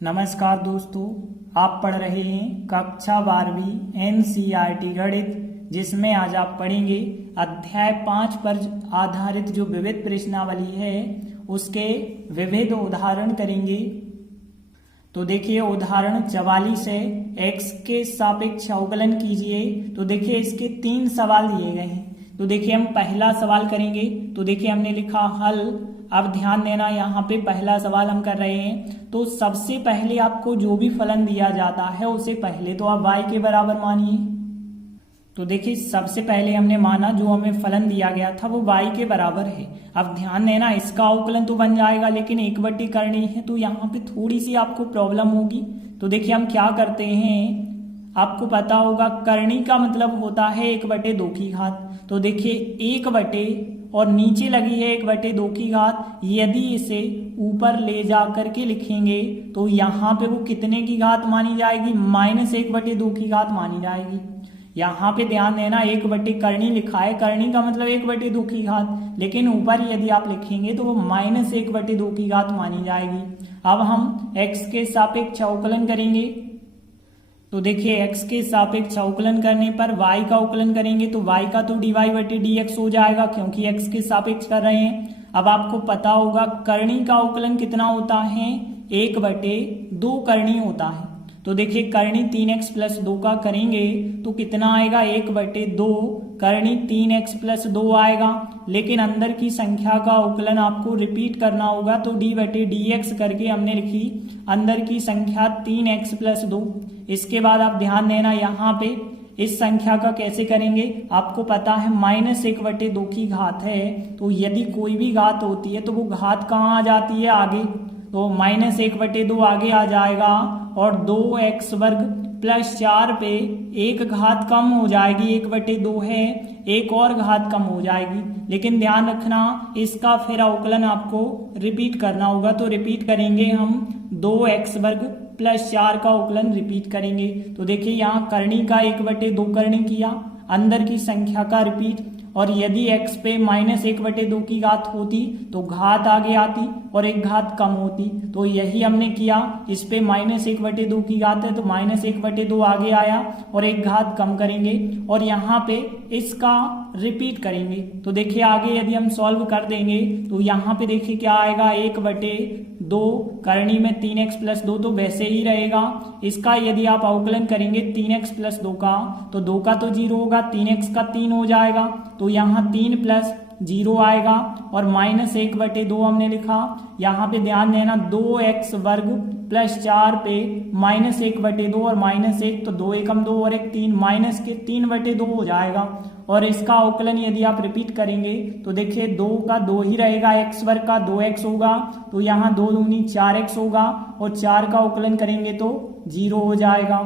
नमस्कार दोस्तों, आप पढ़ रहे हैं कक्षा 12वीं एनसीईआरटी गणित, जिसमें आज आप पढ़ेंगे अध्याय 5 पर आधारित जो विविध प्रश्नावली है उसके विविध उदाहरण करेंगे। तो देखिए उदाहरण 44 है, x के सापेक्ष अवकलन कीजिए। तो देखिए इसके 3 सवाल दिए गए हैं। तो देखिए हम पहला सवाल करेंगे। तो देखिए हमने लिखा हल। अब ध्यान देना, यहाँ पे पहला सवाल हम कर रहे हैं। तो सबसे पहले आपको जो भी फलन दिया जाता है उसे पहले तो आप y के बराबर मानिए। तो देखिए सबसे पहले हमने माना जो हमें फलन दिया गया था वो y के बराबर है। अब ध्यान देना, इसका अवकलन तो बन जाएगा लेकिन एक बट्टी करनी है, तो यहाँ पे थोड़ी सी आपको प्रॉब्लम होगी। तो देखिए हम क्या करते हैं, आपको पता होगा करनी का मतलब होता है 1/2 की घात। तो देखिए 1/, और नीचे लगी है 1/2 की घात। यदि इसे ऊपर ले जा करके लिखेंगे तो यहाँ पे वो कितने की घात मानी जाएगी, -1/2 की घात मानी जाएगी। यहाँ पे ध्यान देना, 1/, करनी लिखा है, करनी का मतलब 1/2 की घात, लेकिन ऊपर यदि आप लिखेंगे तो वो -1/2 की घात मानी जाएगी। अब हम x के सापेक्ष अवकलन करेंगे। तो देखिए x के सापेक्ष अवकलन करने पर y का अवकलन करेंगे तो y का तो dy/dx हो जाएगा, क्योंकि x के सापेक्ष कर रहे हैं। अब आपको पता होगा करनी का अवकलन कितना होता है, 1/2 करनी होता है। तो देखिए करनी 3x + 2 का करेंगे तो कितना आएगा, 1/2 करनी 3x + 2 आएगा। लेकिन अंदर की संख्या का अवकलन आपको रिपीट करना होगा, तो d/dx करके हमने लिखी अंदर की संख्या 3x + 2। इसके बाद आप ध्यान देना, यहाँ पे इस संख्या का कैसे करेंगे, आपको पता है -1/2 की घात है। तो यदि कोई भी घात होती है तो वो घात कहाँ आ जाती है, आगे। तो -1/2 आगे आ जाएगा और 2x² + 4 पे एक घात कम हो जाएगी, 1/2 है, एक और घात कम हो जाएगी। लेकिन ध्यान रखना, इसका फिर अवकलन आपको रिपीट करना होगा। तो रिपीट करेंगे हम 2x² + 4 का अवकलन रिपीट करेंगे। तो देखिए यहाँ करनी का 1/2 करनी किया, अंदर की संख्या का रिपीट, और यदि x पे -1/2 की घात होती तो घात आगे आती और एक घात कम होती। तो यही हमने किया, इस पे -1/2 की घात है तो -1/2 आगे आया और एक घात कम करेंगे और यहाँ पे इसका रिपीट करेंगे। तो देखिए आगे यदि हम सॉल्व कर देंगे तो यहाँ पे देखिए क्या आएगा, 1/2 करनी में 3x + 2 तो वैसे ही रहेगा। इसका यदि आप अवकलन करेंगे 3x + 2 का, तो 2 का तो 0 होगा, 3x का 3 हो जाएगा। तो यहाँ 3 + 0 आएगा और -1/2 हमने लिखा। यहाँ पे ध्यान देना, 2x² + 4 पे -1/2 और -1, तो 2 एकम 2 और 1 3, -3/2 हो जाएगा। और इसका अवकलन यदि आप रिपीट करेंगे तो देखिए 2 का 2 ही रहेगा, x² का 2x होगा, तो यहाँ 2 दूनी 4x होगा और 4 का अवकलन करेंगे तो 0 हो जाएगा।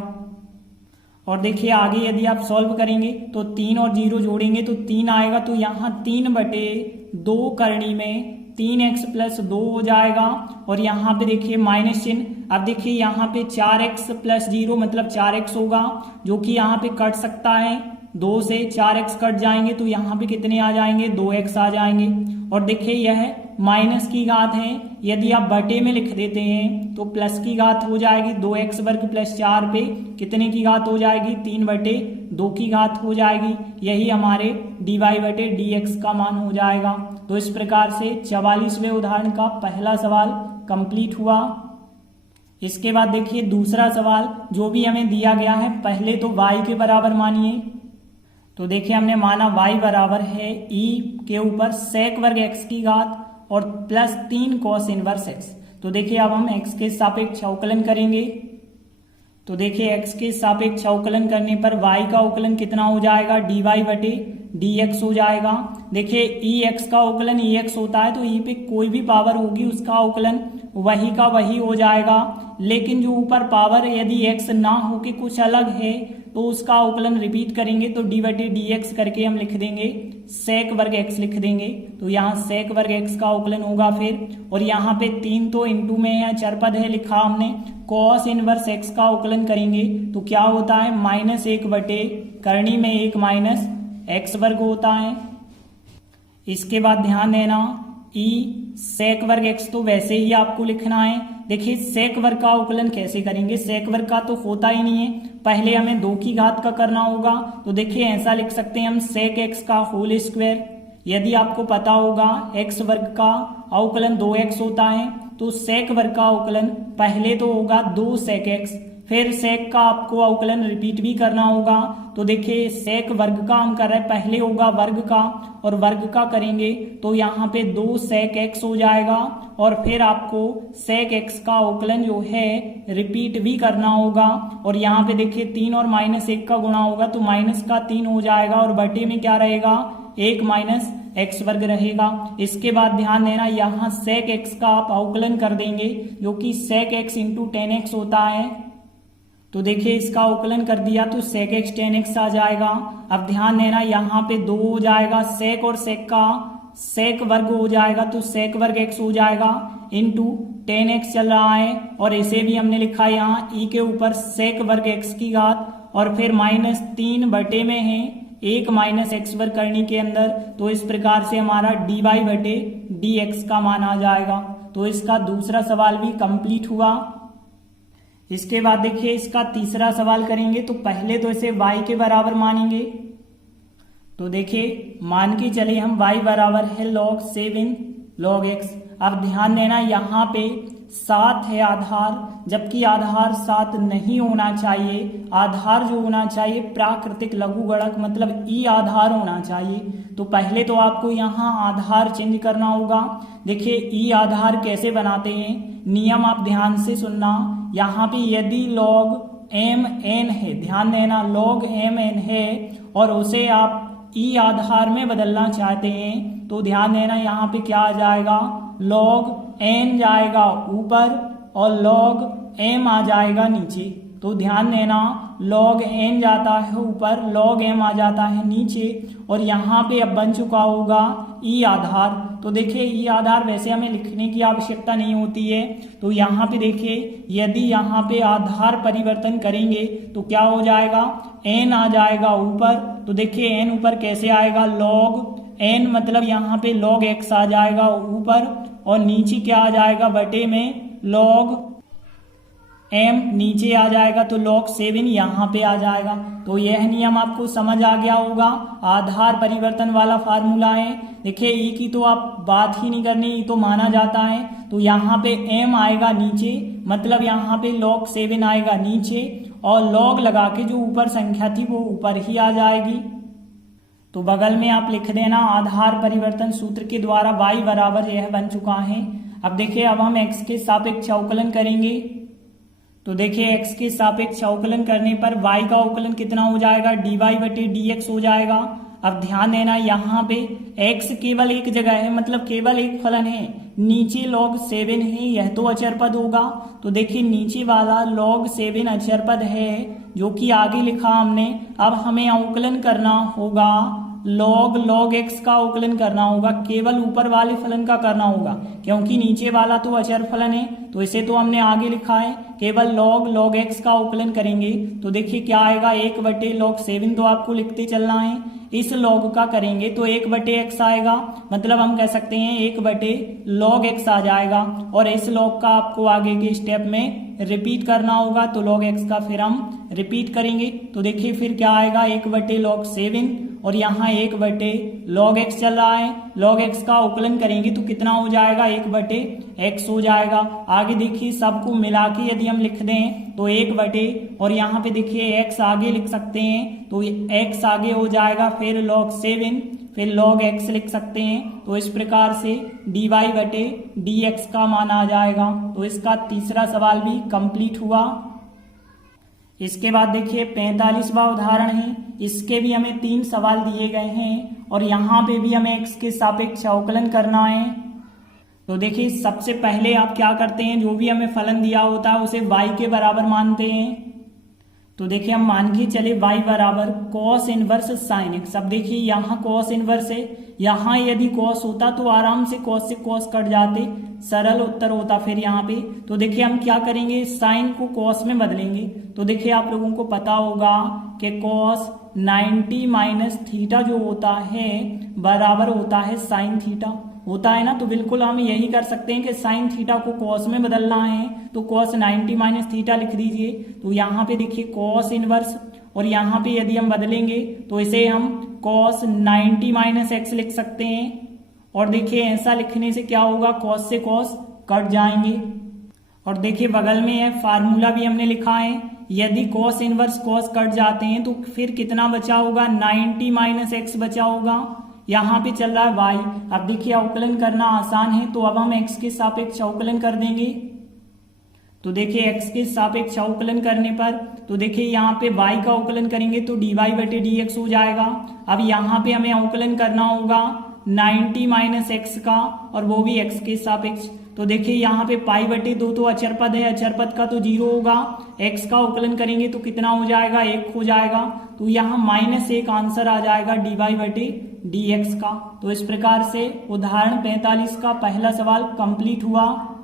और देखिए आगे यदि आप सॉल्व करेंगे तो 3 और 0 जोड़ेंगे तो 3 आएगा, तो यहाँ 3/2 करनी में 3x + 2 हो जाएगा और यहाँ पे देखिए माइनस चिन्ह। अब देखिए यहाँ पे 4x + 0 मतलब 4x होगा, जो कि यहाँ पे कट सकता है, 2 से 4x कट जाएंगे तो यहाँ पे कितने आ जाएंगे, 2x आ जाएंगे। और देखिए यह माइनस की घात है, यदि आप बटे में लिख देते हैं तो प्लस की घात हो जाएगी, 2x² + 4 पे कितने की घात हो जाएगी, 3/2 की घात हो जाएगी। यही हमारे dy/dx का मान हो जाएगा। तो इस प्रकार से 44वें उदाहरण का पहला सवाल कंप्लीट हुआ। इसके बाद देखिए दूसरा सवाल जो भी हमें दिया गया है, पहले तो y के बराबर मानिए। तो देखिए हमने माना y बराबर है e के ऊपर sec² x की घात और +3 cos इनवर्स x। तो देखिए अब हम x के सापेक्ष अवकलन करेंगे। तो देखिए x के सापेक्ष अवकलन करने पर y का अवकलन कितना हो जाएगा, dy/dx हो जाएगा। देखिए ex का अवकलन ex होता है, तो e पे कोई भी पावर होगी उसका अवकलन वही का वही हो जाएगा। लेकिन जो ऊपर पावर यदि x ना हो के कुछ अलग है तो उसका अवकलन रिपीट करेंगे, तो d/dx करके हम लिख देंगे sec² x लिख देंगे। तो यहाँ sec² x का अवकलन होगा फिर, और यहाँ पे 3 तो इंटू में है, चरपद है लिखा हमने, cos इनवर्स x का अवकलन करेंगे तो क्या होता है, -1 करनी में 1 - x² होता है। इसके बाद ध्यान देना, ई सेक वर्ग एक्स तो वैसे ही आपको लिखना है। देखिए सेक वर्ग का अवकलन कैसे करेंगे, सेक वर्ग का तो होता ही नहीं है, पहले हमें 2 की घात का करना होगा। तो देखिए ऐसा लिख सकते हैं हम सेक एक्स का होल स्क्वायर। यदि आपको पता होगा एक्स वर्ग का अवकलन 2x होता है, तो सेक वर्ग का अवकलन पहले तो होगा 2 सेक एक्स, फिर सेक का आपको अवकलन रिपीट भी करना होगा। तो देखिए सेक वर्ग का हम कर रहे हैं, पहले होगा वर्ग का और वर्ग का करेंगे तो यहाँ पे 2 सेक एक्स हो जाएगा और फिर आपको सेक एक्स का अवकलन जो है रिपीट भी करना होगा। और यहाँ पे देखिए 3 और -1 का गुणा होगा तो माइनस का 3 हो जाएगा और बटे में क्या रहेगा 1 माइनस एक्स वर्ग रहेगा। इसके बाद ध्यान देना यहाँ सेक एक्स का आप अवकलन कर देंगे जो कि सेक एक्स इंटू 10x होता है। तो देखिए इसका अवकलन कर दिया तो सेक एक्स 10x आ जाएगा। अब ध्यान देना यहाँ पे 2 हो जाएगा, सेक और सेक का सेक वर्ग हो जाएगा तो सेक वर्ग x हो जाएगा इंटू 10x चल रहा है और इसे भी हमने लिखा यहाँ e के ऊपर सेक वर्ग x की घात और फिर -3 बटे में है 1 माइनस एक्स वर्ग करने के अंदर। तो इस प्रकार से हमारा dy बटे dx का मान आ जाएगा। तो इसका दूसरा सवाल भी कंप्लीट हुआ। इसके बाद देखिए इसका तीसरा सवाल करेंगे तो पहले तो इसे y के बराबर मानेंगे। तो देखिए मान के चले हम y बराबर है log 7 log x। अब ध्यान देना यहाँ पे 7 है आधार, जबकि आधार 7 नहीं होना चाहिए। आधार जो होना चाहिए प्राकृतिक लघुगणक मतलब ई आधार होना चाहिए। तो पहले तो आपको यहाँ आधार चेंज करना होगा। देखिए ई आधार कैसे बनाते हैं, नियम आप ध्यान से सुनना। यहाँ पे यदि log m n है, ध्यान देना log m n है और उसे आप ई आधार में बदलना चाहते हैं तो ध्यान देना यहाँ पे क्या आ जाएगा log n जाएगा ऊपर और log m आ जाएगा नीचे। तो ध्यान देना log n जाता है ऊपर, log m आ जाता है नीचे और यहाँ पे अब बन चुका होगा ई आधार। तो देखिए ई आधार वैसे हमें लिखने की आवश्यकता नहीं होती है। तो यहाँ पे देखिए यदि यहाँ पे आधार परिवर्तन करेंगे तो क्या हो जाएगा n आ जाएगा ऊपर। तो देखिए n ऊपर कैसे आएगा log n मतलब यहाँ पे log x आ जाएगा ऊपर और नीचे क्या आ जाएगा बटे में log m नीचे आ जाएगा तो log 7 यहाँ पे आ जाएगा। तो यह नियम आपको समझ आ गया होगा, आधार परिवर्तन वाला फार्मूला है। देखिए ई की तो आप बात ही नहीं करनी, ई तो माना जाता है। तो यहाँ पे m आएगा नीचे मतलब यहाँ पे log 7 आएगा नीचे और log लगा के जो ऊपर संख्या थी वो ऊपर ही आ जाएगी। तो बगल में आप लिख देना आधार परिवर्तन सूत्र के द्वारा y बराबर यह बन चुका है। अब देखिए अब हम x के सापेक्ष अवकलन करेंगे। तो देखिए x के सापेक्ष अवकलन करने पर y का अवकलन कितना हो जाएगा dy बटे dx हो जाएगा। अब ध्यान देना यहाँ पे x केवल एक जगह है मतलब केवल एक फलन है, नीचे log 7 है, यह तो अचर पद होगा। तो देखिए नीचे वाला log 7 अचर पद है जो कि आगे लिखा हमने। अब हमें अवकलन करना होगा log x का अवकलन करना होगा, केवल ऊपर वाले फलन का करना होगा क्योंकि नीचे वाला तो अचर फलन है। तो इसे तो हमने आगे लिखा है, केवल log x का अवकलन करेंगे। तो देखिए क्या आएगा 1 बटे log 7 तो आपको लिखते चलना है, इस log का करेंगे तो 1 बटे x आएगा मतलब हम कह सकते हैं 1 बटे log x आ जाएगा और इस log का आपको आगे के स्टेप में रिपीट करना होगा। तो log x का फिर हम रिपीट करेंगे। तो देखिए फिर क्या आएगा 1 बटे log 7 और यहाँ 1 बटे log x चल रहा है, log x का अवकलन करेंगे तो कितना हो जाएगा 1 बटे x हो जाएगा। आगे देखिए सबको मिला के यदि हम लिख दें तो 1 बटे और यहाँ पे देखिए x आगे लिख सकते हैं तो x आगे हो जाएगा फिर log 7 फिर log x लिख सकते हैं। तो इस प्रकार से dy बटे dx का मान आ जाएगा। तो इसका तीसरा सवाल भी कंप्लीट हुआ। इसके बाद देखिए 45वां उदाहरण है, इसके भी हमें 3 सवाल दिए गए हैं और यहाँ पे भी हमें x के सापेक्ष अवकलन करना है। तो देखिए सबसे पहले आप क्या करते हैं, जो भी हमें फलन दिया होता है उसे y के बराबर मानते हैं। तो देखिए हम मान के चले y बराबर cos इनवर्स sin x। अब देखिए यहाँ cos इनवर्स है, यहाँ यदि cos होता तो आराम से cos से cos कट जाते, सरल उत्तर होता फिर यहाँ पे। तो देखिए हम क्या करेंगे sin को cos में बदलेंगे। तो देखिए आप लोगों को पता होगा कि cos 90 माइनस थीटा जो होता है बराबर होता है sin थीटा। होता है ना, तो बिल्कुल हम यही कर सकते हैं कि साइन थीटा को कॉस में बदलना है तो कॉस 90 माइनस थीटा लिख दीजिए। तो यहाँ पे देखिए कॉस इनवर्स, और यहाँ पे यदि हम बदलेंगे तो इसे हम कॉस 90 माइनस एक्स लिख सकते हैं। और देखिए ऐसा लिखने से क्या होगा, कॉस से कॉस कट जाएंगे। और देखिए बगल में है फार्मूला भी हमने लिखा है, यदि कॉस इनवर्स कॉस कट जाते हैं तो फिर कितना बचा होगा, 90 माइनस एक्स बचा होगा। यहाँ पे चल रहा है वाई। अब देखिए अवकलन करना आसान है, तो अब हम एक्स के सापेक्ष अवकलन कर देंगे। तो देखिए एक्स के सापेक्ष अवकलन करने पर तो देखिए यहाँ पे y का अवकलन करेंगे तो dy बटे dx हो जाएगा। अब यहाँ पे हमें अवकलन करना होगा 90 माइनस एक्स का, और वो भी x के सापेक्ष। तो देखिए यहाँ पे पाई बटे 2 तो अचर पद है, अचर पद का तो 0 होगा। x का अवकलन करेंगे तो कितना हो जाएगा, 1 हो जाएगा। तो यहाँ -1 आंसर आ जाएगा dy बटे dx का। तो इस प्रकार से उदाहरण 45 का पहला सवाल कंप्लीट हुआ।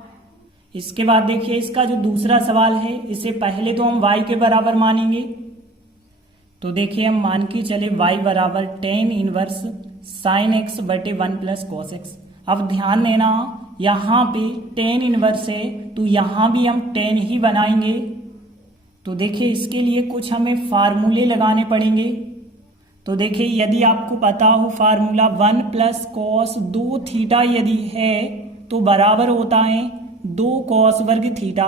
इसके बाद देखिए इसका जो दूसरा सवाल है, इसे पहले तो हम y के बराबर मानेंगे। तो देखिए हम मान के चले y बराबर tan इनवर्स साइन एक्स बटे 1 प्लस कॉस एक्स। अब ध्यान देना यहाँ पे tan इनवर्स है तो यहाँ भी हम tan ही बनाएंगे। तो देखिए इसके लिए कुछ हमें फार्मूले लगाने पड़ेंगे। तो देखिए यदि आपको पता हो फार्मूला 1 प्लस कॉस 2 थीटा यदि है तो बराबर होता है 2 कॉस वर्ग थीटा।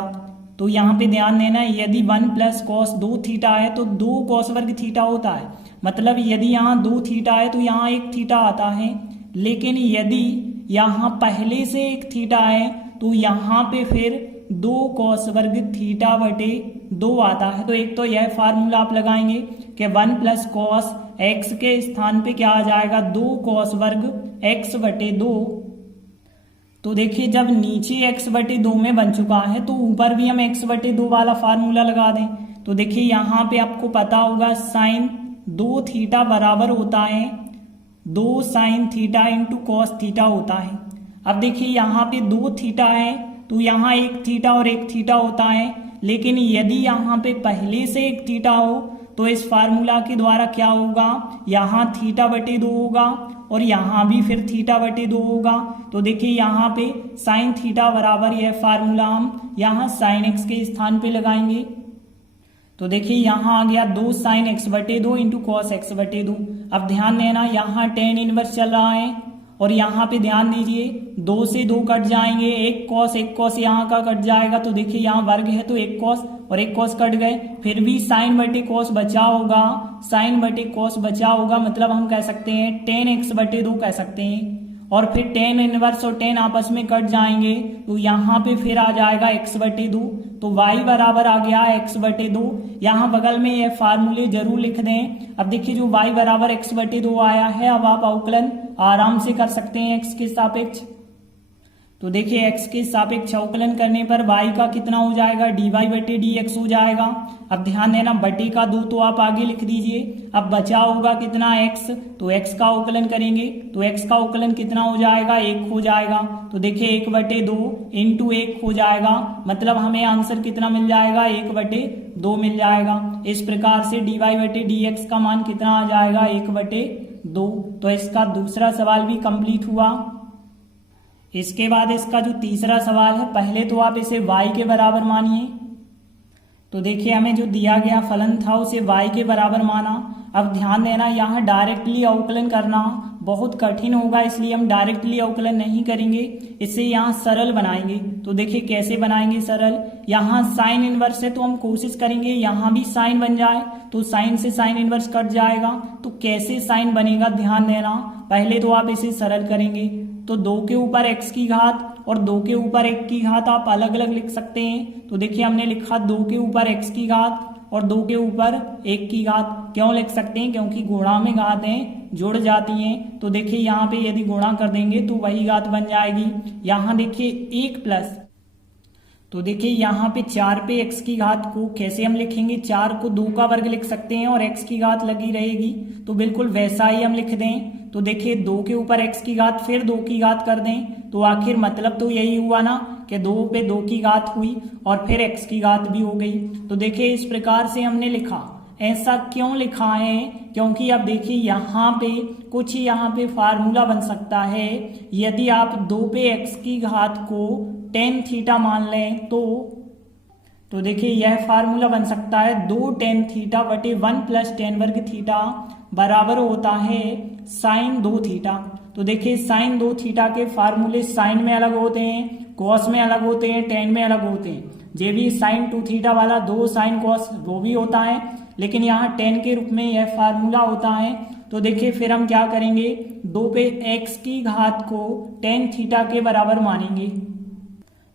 तो यहाँ पे ध्यान देना, यदि 1 प्लस कॉस 2 थीटा है तो 2 कॉस वर्ग थीटा होता है। मतलब यदि यहाँ 2 थीटा है तो यहाँ 1 थीटा आता है। लेकिन यदि यहाँ पहले से 1 थीटा है तो यहाँ पे फिर 2 कॉस वर्ग थीटा बटे 2 आता है। तो एक तो यह फार्मूला आप लगाएंगे कि 1 प्लस कॉस एक्स के स्थान पे क्या आ जाएगा, 2 कॉस वर्ग एक्स बटे 2। तो देखिए जब नीचे x बटे 2 में बन चुका है तो ऊपर भी हम x बटे 2 वाला फार्मूला लगा दें। तो देखिए यहाँ पे आपको पता होगा साइन 2 थीटा बराबर होता है 2 sine theta into cos theta होता है। अब देखिए यहाँ पे 2 थीटा है तो यहाँ 1 थीटा और 1 थीटा होता है। लेकिन यदि यहाँ पे पहले से 1 थीटा हो तो इस फार्मूला के द्वारा क्या होगा, यहाँ थीटा बटे 2 होगा और यहाँ भी फिर थीटा बटे 2 होगा। तो देखिए यहाँ पे साइन थीटा बराबर यह फार्मूला हम यहाँ साइन एक्स के स्थान पे लगाएंगे। तो देखिए यहाँ आ गया 2 साइन एक्स बटे 2 इंटू कॉस एक्स बटे 2। अब ध्यान देना यहाँ tan इनवर्स चल रहा है और यहाँ पे ध्यान दीजिए 2 से 2 कट जाएंगे, एक कॉस यहाँ का कट जाएगा। तो देखिए यहाँ वर्ग है तो एक कॉस और एक कॉस कट गए, फिर भी साइन बटे कॉस बचा होगा, साइन बटे कॉस बचा होगा। मतलब हम कह सकते हैं tan एक्स बटे 2 कह सकते हैं। और फिर tan इनवर्स और tan आपस में कट जाएंगे तो यहाँ पे फिर आ जाएगा x बटे 2। तो y बराबर आ गया x बटे 2। यहाँ बगल में ये फार्मूले जरूर लिख दें। अब देखिए जो y बराबर x बटे 2 आया है, अब आप अवकलन आराम से कर सकते हैं x के सापेक्ष। तो देखिए x के सापेक्ष अवकलन करने पर y का कितना हो जाएगा, dy बटे dx हो जाएगा। अब ध्यान देना बटे का 2 तो आप आगे लिख दीजिए। अब बचा होगा कितना x, तो x का अवकलन करेंगे तो x का अवकलन कितना हो जाएगा, 1 हो जाएगा। तो देखिए 1 बटे 2 इंटू 1 हो जाएगा। मतलब हमें आंसर कितना मिल जाएगा, 1 बटे 2 मिल जाएगा। इस प्रकार से dy बटे dx का मान कितना आ जाएगा, 1 बटे 2। तो इसका दूसरा सवाल भी कंप्लीट हुआ। इसके बाद इसका जो तीसरा सवाल है, पहले तो आप इसे y के बराबर मानिए। तो देखिए हमें जो दिया गया फलन था उसे y के बराबर माना। अब ध्यान देना यहाँ डायरेक्टली अवकलन करना बहुत कठिन होगा, इसलिए हम डायरेक्टली अवकलन नहीं करेंगे, इसे यहाँ सरल बनाएंगे। तो देखिए कैसे बनाएंगे सरल, यहाँ साइन इनवर्स है तो हम कोशिश करेंगे यहाँ भी साइन बन जाए, तो साइन से साइन इनवर्स कट जाएगा। तो कैसे साइन बनेगा ध्यान देना, पहले तो आप इसे सरल करेंगे तो 2 के ऊपर x की घात और 2 के ऊपर 1 की घात आप अलग अलग लिख सकते हैं। तो देखिए हमने लिखा 2 के ऊपर x की घात और 2 के ऊपर 1 की घात। क्यों लिख सकते हैं, क्योंकि गुणा में घातें जुड़ जाती हैं। तो देखिए यहाँ पे यदि गुणा कर देंगे तो वही घात बन जाएगी। यहाँ देखिए 1 प्लस, तो देखिए यहाँ पे 4 पे x की घात को कैसे हम लिखेंगे, 4 को 2 का वर्ग लिख सकते हैं और x की घात लगी रहेगी, तो बिल्कुल वैसा ही हम लिख दें। तो देखिए 2 के ऊपर x की घात फिर 2 की घात कर दें, तो आखिर मतलब तो यही हुआ ना कि 2 पे 2 की घात हुई और फिर x की घात भी हो गई। तो देखिए इस प्रकार से हमने लिखा। ऐसा क्यों लिखा है? क्योंकि अब देखिए यहाँ पे कुछ यहाँ पे फार्मूला बन सकता है। यदि आप 2 पे x की घात को tan थीटा मान लें तो देखिए यह फार्मूला बन सकता है 2 tan थीटा बटे 1 प्लस tan वर्ग थीटा बराबर होता है साइन 2 थीटा। तो देखिए साइन 2 थीटा के फार्मूले साइन में अलग होते हैं, कॉस में अलग होते हैं, tan में अलग होते हैं। जे भी साइन 2 थीटा वाला 2 साइन कॉस वो भी होता है, लेकिन यहाँ tan के रूप में यह फार्मूला होता है। तो देखिए फिर हम क्या करेंगे, 2 पे x की घात को tan थीटा के बराबर मानेंगे।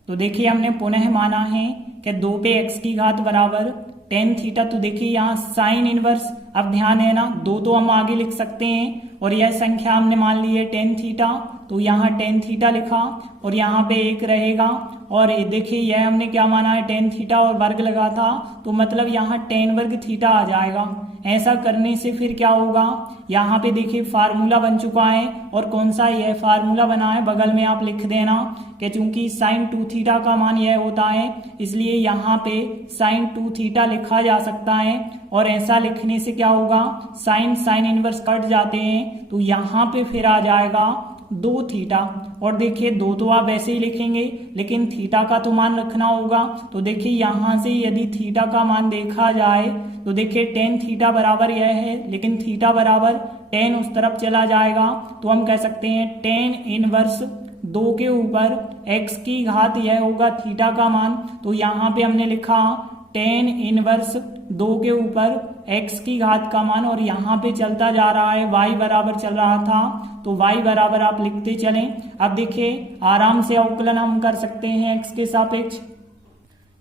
तो देखिए हमने पुनः माना है कि 2 पे x की घात बराबर tan थीटा। तो देखिए यहाँ साइन इनवर्स, अब ध्यान है ना, 2 तो हम आगे लिख सकते हैं और यह संख्या हमने मान ली है tan थीटा, तो यहाँ tan थीटा लिखा और यहाँ पे 1 रहेगा। और देखिए यह हमने क्या माना है, tan थीटा और वर्ग लगा था, तो मतलब यहाँ tan वर्ग थीटा आ जाएगा। ऐसा करने से फिर क्या होगा, यहाँ पे देखिए फार्मूला बन चुका है और कौन सा यह फार्मूला बना है बगल में आप लिख देना कि चूंकि साइन 2 थीटा का मान यह होता है, इसलिए यहाँ पे साइन 2 थीटा लिखा जा सकता है। और ऐसा लिखने से क्या होगा, साइन इनवर्स कट जाते हैं, तो यहाँ पे फिर आ जाएगा 2 थीटा। और देखिए 2 तो आप ऐसे ही लिखेंगे, लेकिन थीटा का तो मान रखना होगा। तो देखिए यहाँ से यदि थीटा का मान देखा जाए तो देखिए tan थीटा बराबर यह है, लेकिन थीटा बराबर tan उस तरफ चला जाएगा, तो हम कह सकते हैं tan इनवर्स 2 के ऊपर x की घात यह होगा थीटा का मान। तो यहाँ पे हमने लिखा tan इनवर्स 2 के ऊपर x की घात का मान, और यहाँ पे चलता जा रहा है y बराबर चल रहा था, तो y बराबर आप लिखते चलें। अब देखिए आराम से अवकलन हम कर सकते हैं x के सापेक्ष।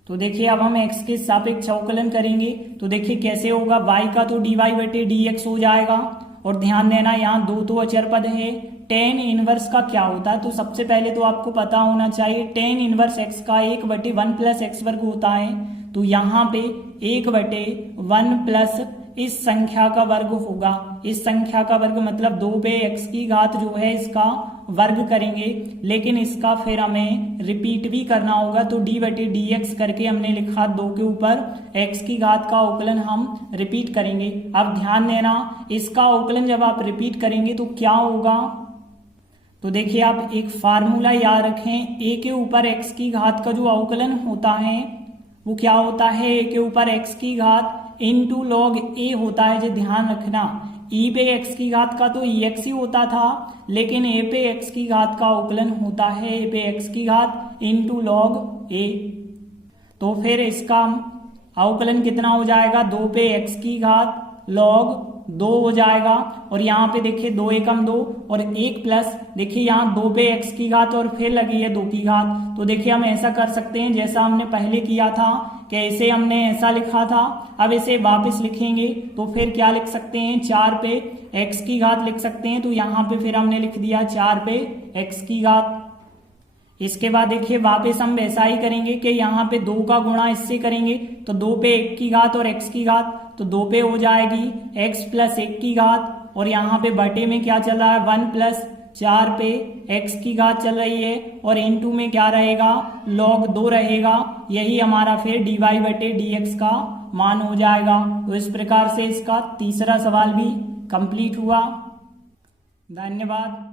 तो देखिए अब हम x के सापेक्ष अवकलन करेंगे, तो देखिए कैसे होगा, y का तो dy बटे dx हो जाएगा। और ध्यान देना यहाँ 2 तो अचर पद है, tan इनवर्स का क्या होता है, तो सबसे पहले तो आपको पता होना चाहिए tan इनवर्स x का 1 बटे 1 प्लस एक्स वर्ग होता है। तो यहाँ पे 1 बटे 1 प्लस इस संख्या का वर्ग होगा। इस संख्या का वर्ग मतलब 2 पे x की घात जो है इसका वर्ग करेंगे, लेकिन इसका फिर हमें रिपीट भी करना होगा। तो d बटे dx करके हमने लिखा 2 के ऊपर x की घात का अवकलन हम रिपीट करेंगे। अब ध्यान देना, इसका अवकलन जब आप रिपीट करेंगे तो क्या होगा, तो देखिए आप एक फार्मूला याद रखें, a के ऊपर x की घात का जो अवकलन होता है वो क्या होता है, a के ऊपर x की घात इनटू log a होता है। जो ध्यान रखना, e पे x की घात का तो ex ही होता था, लेकिन a पे x की घात का अवकलन होता है a पे x की घात इनटू log a। तो फिर इसका अवकलन कितना हो जाएगा, 2 पे x की घात log 2 हो जाएगा। और यहाँ पे देखिए 2 एकम 2 और 1 प्लस देखिए यहाँ 2 पे x की घात और फिर लगी है 2 की घात। तो देखिए हम ऐसा कर सकते हैं जैसा हमने पहले किया था कि इसे हमने ऐसा लिखा था, अब इसे वापस लिखेंगे तो फिर क्या लिख सकते हैं, 4 पे x की घात लिख सकते हैं। तो यहाँ पे फिर हमने लिख दिया 4 पे x की घात। इसके बाद देखिए वापस हम वैसा ही करेंगे कि यहाँ पे 2 का गुणा इससे करेंगे, तो 2 पे 1 की घात और x की घात, तो 2 पे हो जाएगी x प्लस 1 की घात, और यहाँ पे बटे में क्या चल रहा है 1 प्लस 4 पे x की घात चल रही है, और इनटू में क्या रहेगा log 2 रहेगा। यही हमारा फिर dy बटे dx का मान हो जाएगा। तो इस प्रकार से इसका तीसरा सवाल भी कंप्लीट हुआ। धन्यवाद।